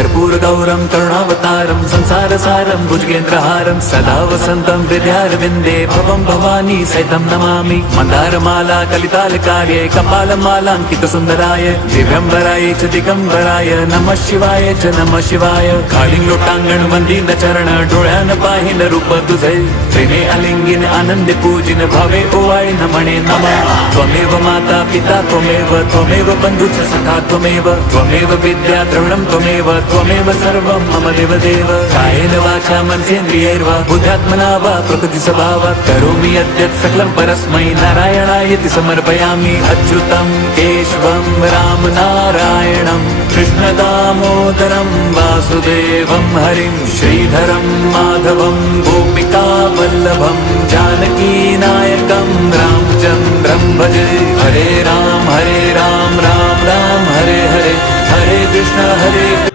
कर्पूर गौरम करुणावतारम संसार सारम भुजगेंद्रहारम सदा वसंतम हृदयारविंदे भवम भवानी सहितं नमामि मंदारमाला कलितालकार्ये कपालमालांकित सुंदराय दिव्यंबराय च दिगंबराय नमः शिवाय च नमः शिवाय कालिंग लोटांगण वंदीन चरण डोळ्यान पाहिन रूप तुझे प्रेमे अलिंगिन आनंदे पूजिन भावे ओवाळी नमणे नमः त्वमेव माता पिता त्वमेव बंधुच सखा त्वमेव विद्या द्रविणं त्वमेव सर्वं मम देवदेव कायेन वाचा मनसेन्द्रियैर्वा बुद्ध्यात्मना वा प्रकृति स्वभावात् करोमि यद्यत् सकलं परस्मै नारायणायति समर्पयामि अच्युतं केशवं राम नारायणं कृष्णदामोदरं वासुदेवं हरिं श्रीधरं माधवं गोपिका वल्लभं जानकीनायकं रामचन्द्रं भजे हरे राम राम राम हरे हरे हरे कृष्ण